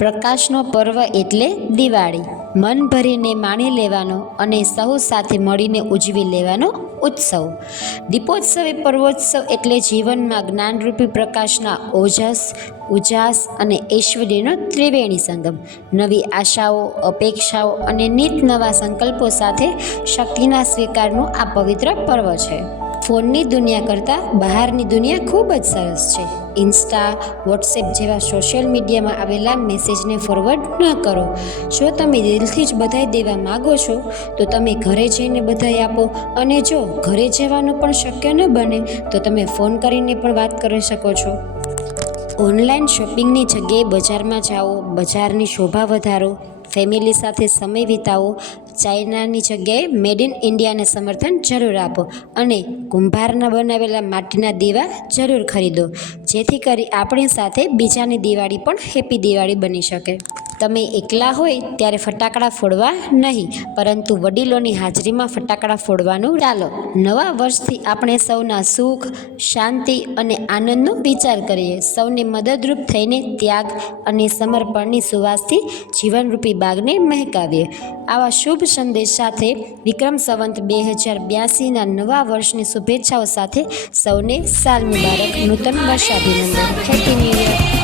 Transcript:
પ્રકાશનો પર્વ એટલે દિવાળી. મન ભરીને માણી લેવાનો અને સૌ સાથે મળીને ઉજવી લેવાનો ઉત્સવ. દીપોત્સવ એ પર્વોત્સવ એટલે જીવનમાં જ્ઞાનરૂપી પ્રકાશના ઓજસ, ઉજાસ અને ઐશ્વર્યનો ત્રિવેણી સંગમ. નવી આશાઓ, અપેક્ષાઓ અને નિત નવા સંકલ્પો સાથે શક્તિના સ્વીકારનું આ પવિત્ર પર્વ છે. ફોનની દુનિયા કરતાં બહારની દુનિયા ખૂબ જ સરસ છે. ઇન્સ્ટા, વોટ્સએપ જેવા સોશિયલ મીડિયામાં આવેલા મેસેજને ફોરવર્ડ ન કરો. જો તમે દિલથી જ બધાઈ દેવા માગો છો તો તમે ઘરે જઈને બધાઈ આપો, અને જો ઘરે જવાનું પણ શક્ય ન બને તો તમે ફોન કરીને પણ વાત કરી શકો છો. ઓનલાઈન શોપિંગની જગ્યાએ બજારમાં જાઓ, બજારની શોભા વધારો, ફેમિલી સાથે સમય વિતાવો. ચાઇનાની જગ્યાએ મેડ ઇન ઇન્ડિયાને સમર્થન જરૂર આપો અને કુંભારના બનાવેલા માટીના દીવા જરૂર ખરીદો, જેથી કરી આપણી સાથે બીજાની દિવાળી પણ હેપી દિવાળી બની શકે. તમે એકલા હોય ત્યારે ફટાકડા ફોડવા નહીં, પરંતુ વડીલોની હાજરીમાં ફટાકડા ફોડવાનું ચાલો. નવા વર્ષથી આપણે સૌના સુખ, શાંતિ અને આનંદનો વિચાર કરીએ. સૌને મદદરૂપ થઈને ત્યાગ અને સમર્પણની સુવાસથી જીવનરૂપી બાગને મહેકાવીએ. આવા શુભ સંદેશ સાથે વિક્રમ સંવત 2082ના નવા વર્ષની શુભેચ્છાઓ સાથે સૌને સાલ મુબારક, નૂતન વર્ષાભિનંદન. Happy new year.